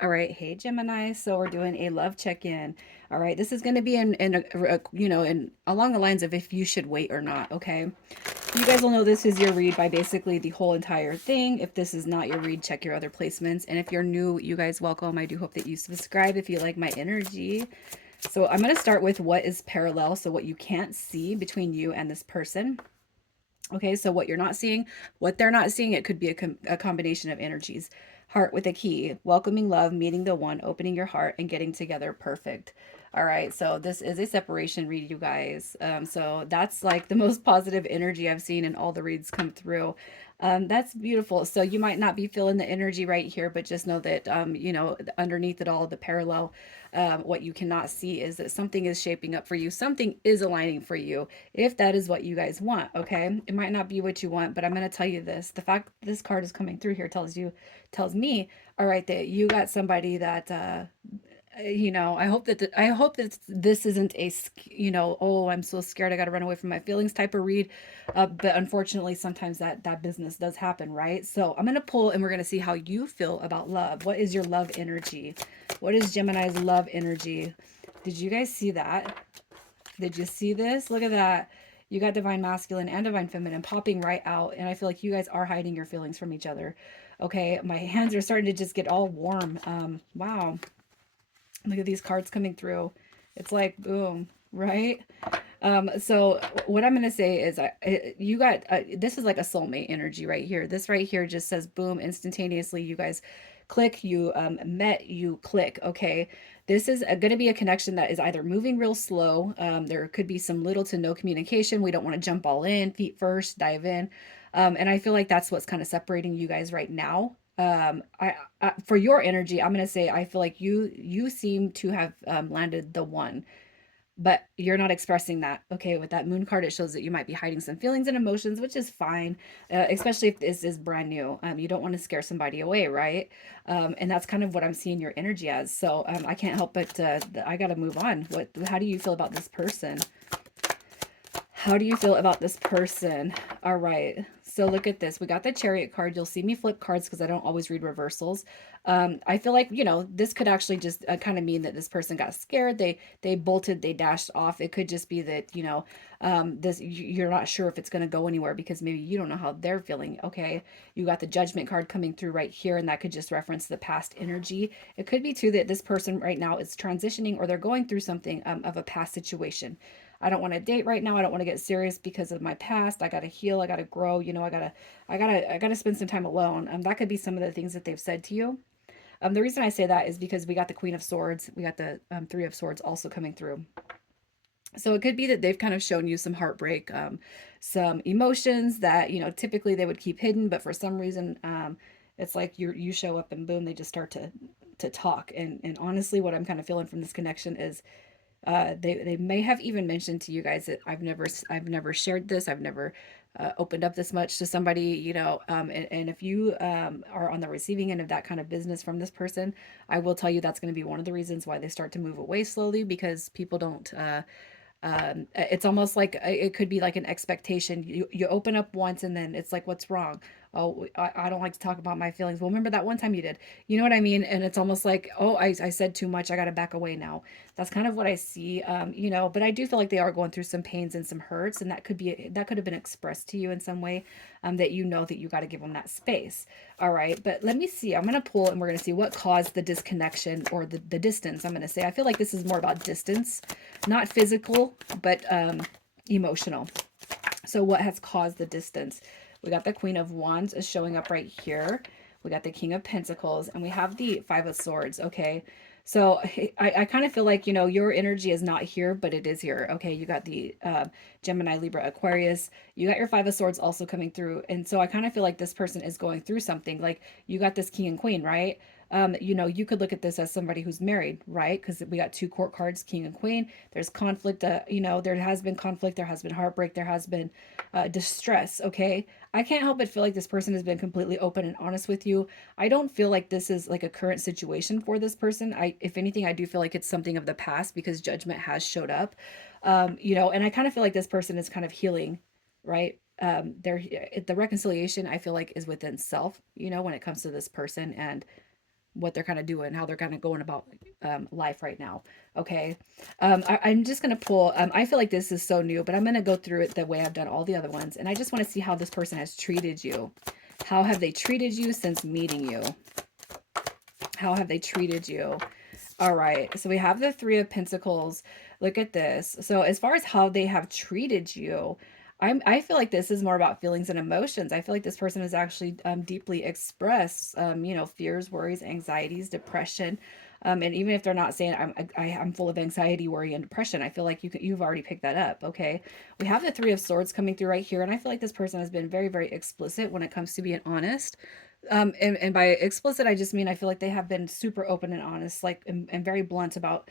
All right, hey Gemini. So we're doing a love check-in. All right, this is going to be in along the lines of if you should wait or not. Okay, you guys will know this is your read by basically the whole entire thing. If this is not your read, check your other placements. And if you're new, you guys welcome. I do hope that you subscribe if you like my energy. So I'm going to start with what is parallel. So what you can't see between you and this person. Okay, so what you're not seeing, what they're not seeing, it could be a combination of energies. Heart with a key, welcoming love, meeting the one, opening your heart, and getting together. Perfect. All right, so this is a separation read, you guys. So that's like the most positive energy I've seen in all the reads come through. That's beautiful. So you might not be feeling the energy right here, but just know that, underneath it all, the parallel, what you cannot see is that something is shaping up for you. Something is aligning for you if that is what you guys want. Okay, it might not be what you want, but I'm going to tell you this: the fact that this card is coming through here tells me, all right, that you got somebody that I hope that this isn't oh, I'm so scared, I got to run away from my feelings type of read. But unfortunately, sometimes that business does happen, right? So I'm going to pull and we're going to see how you feel about love. What is your love energy? What is Gemini's love energy? Did you guys see that? Did you see this? Look at that. You got divine masculine and divine feminine popping right out. And I feel like you guys are hiding your feelings from each other. Okay, my hands are starting to just get all warm. Wow. Look at these cards coming through. It's like, boom, right? So what I'm going to say is you got, this is like a soulmate energy right here. This right here just says, boom, instantaneously, you guys click, you met, you click. Okay. This is going to be a connection that is either moving real slow. There could be some little to no communication. We don't want to jump all in, feet first, dive in. And I feel like that's what's kind of separating you guys right now. For your energy, I'm going to say I feel like you seem to have landed the one, but you're not expressing that. Okay, with that moon card, it shows that you might be hiding some feelings and emotions, which is fine, especially if this is brand new. You don't want to scare somebody away, right? And that's kind of what I'm seeing your energy as. So I can't help but I got to move on. How do you feel about this person? How do you feel about this person? All right. So look at this. We got the chariot card. You'll see me flip cards because I don't always read reversals. I feel like, this could actually just kind of mean that this person got scared. They bolted, they dashed off. It could just be that, you're not sure if it's going to go anywhere because maybe you don't know how they're feeling. Okay. You got the judgment card coming through right here, and that could just reference the past energy. It could be too that this person right now is transitioning or they're going through something of a past situation. I don't want to date right now. I don't want to get serious because of my past. I got to heal. I got to grow. I gotta spend some time alone. That could be some of the things that they've said to you. The reason I say that is because we got the Queen of Swords. We got the Three of Swords also coming through. So it could be that they've kind of shown you some heartbreak, some emotions that, typically they would keep hidden, but for some reason, it's like you show up and boom, they just start to talk. And honestly, what I'm kind of feeling from this connection is they may have even mentioned to you guys that I've never shared this. I've never opened up this much to somebody, and if you are on the receiving end of that kind of business from this person, I will tell you that's going to be one of the reasons why they start to move away slowly because people don't it's almost like it could be like an expectation. You open up once and then it's like, what's wrong? Oh, I don't like to talk about my feelings. Well, remember that one time you did. You know what I mean? And it's almost like, oh, I said too much. I got to back away now. That's kind of what I see. But I do feel like they are going through some pains and some hurts, and that could have been expressed to you in some way, that that you got to give them that space. All right, but let me see. I'm going to pull and we're going to see what caused the disconnection or the distance. I'm going to say, I feel like this is more about distance, not physical, but emotional. So what has caused the distance? We got the Queen of Wands is showing up right here. We got the King of Pentacles and we have the Five of Swords. Okay. So I kind of feel like, your energy is not here, but it is here. Okay. You got the Gemini, Libra, Aquarius. You got your Five of Swords also coming through. And so I kind of feel like this person is going through something. Like you got this King and Queen, right? You could look at this as somebody who's married, right? Because we got two court cards, King and Queen. There's conflict, there has been conflict, there has been heartbreak, there has been distress, okay? I can't help but feel like this person has been completely open and honest with you. I don't feel like this is like a current situation for this person. If anything, I do feel like it's something of the past because judgment has showed up. And I kind of feel like this person is kind of healing, right? The reconciliation I feel like is within self, when it comes to this person and what they're kind of doing, how they're kind of going about life right now. Okay. I'm just going to pull, I feel like this is so new, but I'm going to go through it the way I've done all the other ones. And I just want to see how this person has treated you. How have they treated you since meeting you? How have they treated you? All right. So we have the Three of Pentacles. Look at this. So as far as how they have treated you, I feel like this is more about feelings and emotions. I feel like this person has actually deeply expressed, fears, worries, anxieties, depression. And even if they're not saying I'm full of anxiety, worry, and depression, I feel like you've already picked that up. Okay. We have the Three of Swords coming through right here. And I feel like this person has been very, very explicit when it comes to being honest. And by explicit, I just mean I feel like they have been super open and honest, like, and very blunt about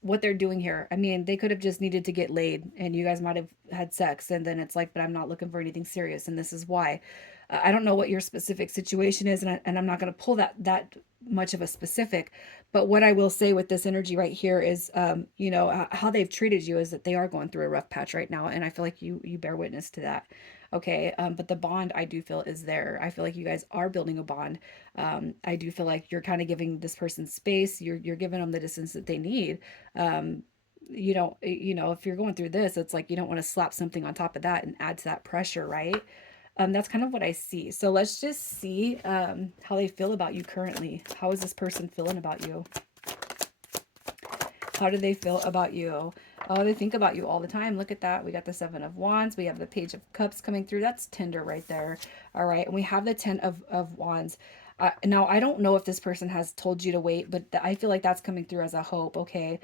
what they're doing here. I mean, they could have just needed to get laid and you guys might have had sex, and then it's like, but I'm not looking for anything serious, and this is why. I don't know what your specific situation is, and I'm not going to pull that much of a specific, but what I will say with this energy right here is, how they've treated you is that they are going through a rough patch right now, and I feel like you bear witness to that. Okay. But the bond I do feel is there. I feel like you guys are building a bond. I do feel like you're kind of giving this person space. You're giving them the distance that they need. Um, if you're going through this, it's like you don't want to slap something on top of that and add to that pressure, right? That's kind of what I see. So let's just see how they feel about you currently. How is this person feeling about you? How do they feel about you? Oh, they think about you all the time. Look at that. We got the Seven of Wands. We have the Page of Cups coming through. That's tender right there. All right. And we have the Ten of Wands. Now, I don't know if this person has told you to wait, but I feel like that's coming through as a hope. Okay.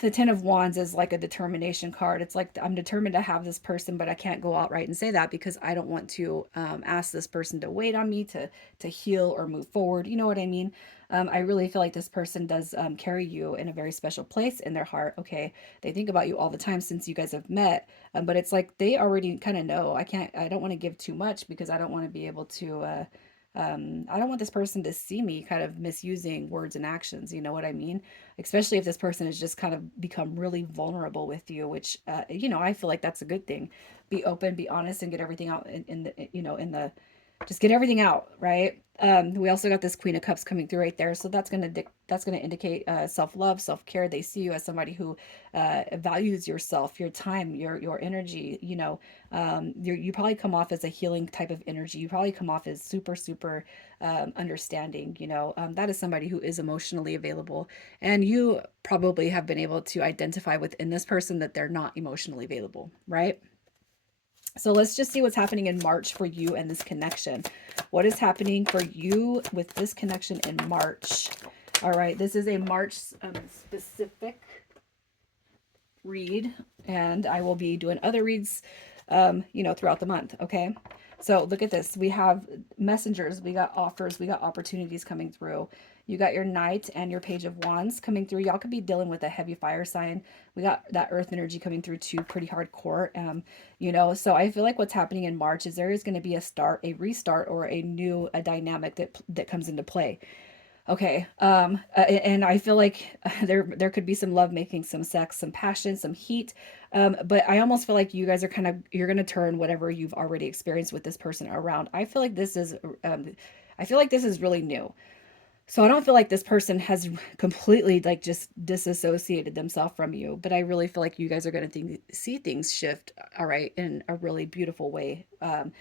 The Ten of Wands is like a determination card. It's like I'm determined to have this person, but I can't go outright and say that because I don't want to ask this person to wait on me to heal or move forward. You know what I mean? I really feel like this person does carry you in a very special place in their heart. Okay, they think about you all the time since you guys have met, but it's like they already kind of know. I don't want to give too much because I don't want to be able to. I don't want this person to see me kind of misusing words and actions. You know what I mean? Especially if this person has just kind of become really vulnerable with you, which, I feel like that's a good thing. Be open, be honest, and get everything out in the, just get everything out, right? We also got this Queen of Cups coming through right there, so that's gonna indicate self love, self care. They see you as somebody who values yourself, your time, your energy. You probably come off as a healing type of energy. You probably come off as super super understanding. That is somebody who is emotionally available, and you probably have been able to identify within this person that they're not emotionally available, right? So let's just see what's happening in March for you and this connection. What is happening for you with this connection in March? All right, this is a March specific read, and I will be doing other reads, throughout the month. Okay. So look at this. We have messengers, we got offers, we got opportunities coming through. You got your Knight and your Page of Wands coming through. Y'all could be dealing with a heavy fire sign. We got that Earth energy coming through too, pretty hardcore. So I feel like what's happening in March is there is going to be a restart, or a dynamic that comes into play. Okay. And I feel like there could be some love making, some sex, some passion, some heat. But I almost feel like you guys are you're gonna turn whatever you've already experienced with this person around. I feel like this is really new. So I don't feel like this person has completely like just disassociated themselves from you, but I really feel like you guys are gonna see things shift, all right, in a really beautiful way. Um,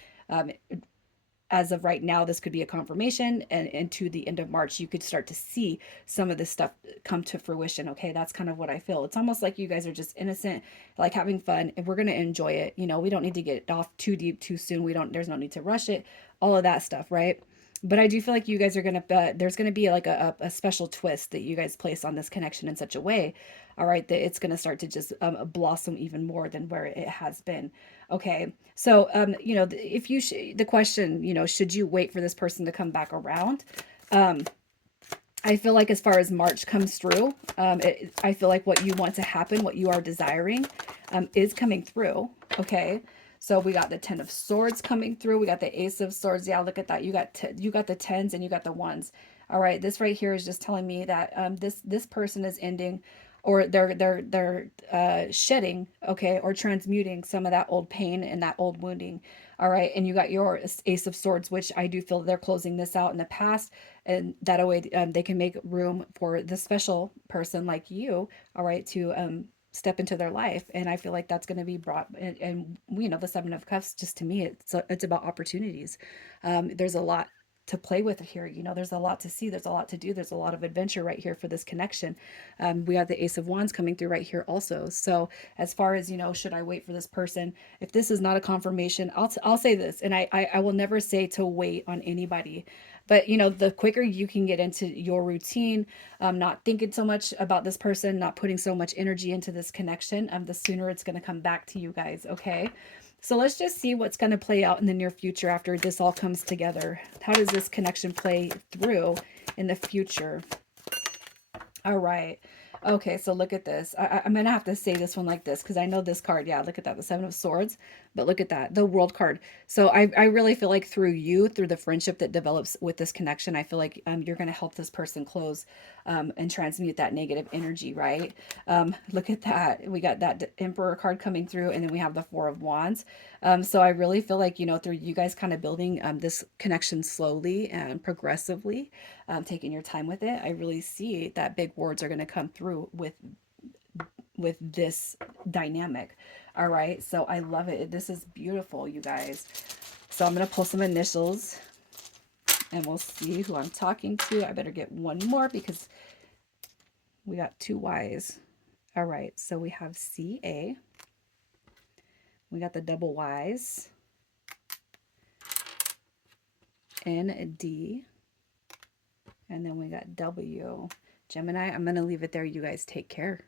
as of right now, this could be a confirmation, and into the end of March, you could start to see some of this stuff come to fruition. Okay, that's kind of what I feel. It's almost like you guys are just innocent, like having fun, and we're gonna enjoy it. We don't need to get off too deep too soon. There's no need to rush it, all of that stuff, right? But I do feel like you guys are gonna, there's gonna be like a special twist that you guys place on this connection in such a way, all right, that it's gonna start to just blossom even more than where it has been. Okay, so if the question, should you wait for this person to come back around? Um, I feel like as far as March comes through, I feel like what you want to happen, what you are desiring, is coming through. Okay. So we got the Ten of Swords coming through. We got the Ace of Swords. Yeah, look at that. You got the tens and you got the ones. All right. This right here is just telling me that this person is ending, or they're shedding, okay, or transmuting some of that old pain and that old wounding. All right. And you got your Ace of Swords, which I do feel they're closing this out in the past. And that way they can make room for the special person like you, all right, to step into their life. And I feel like that's going to be brought. And, you know, the Seven of Cups, just to me, it's about opportunities. There's a lot to play with here. You know, there's a lot to see, there's a lot to do, there's a lot of adventure right here for this connection. We have the Ace of Wands coming through right here also. So as far as, you know, should I wait for this person? If this is not a confirmation, I'll say this, and I will never say to wait on anybody. But you know, the quicker you can get into your routine, not thinking so much about this person, not putting so much energy into this connection, the sooner it's going to come back to you guys. Okay. So let's just see what's going to play out in the near future after this all comes together. How does this connection play through in the future? All right. Okay, so look at this. I'm gonna have to say this one like this because I know this card. Yeah, look at that, the Seven of Swords. But look at that, the World card. So I really feel like through you, through the friendship that develops with this connection, I feel like you're gonna help this person close and transmute that negative energy, right? Look at that. We got that Emperor card coming through, and then we have the Four of Wands. So I really feel like, you know, through you guys kind of building this connection slowly and progressively, taking your time with it, I really see that big words are going to come through with this dynamic. All right, so I love it. This is beautiful, you guys. So I'm going to pull some initials and we'll see who I'm talking to. I better get one more because we got two Y's. All right, so we have CA. We got the double Y's. ND. And then we got W. Gemini, I'm going to leave it there. You guys take care.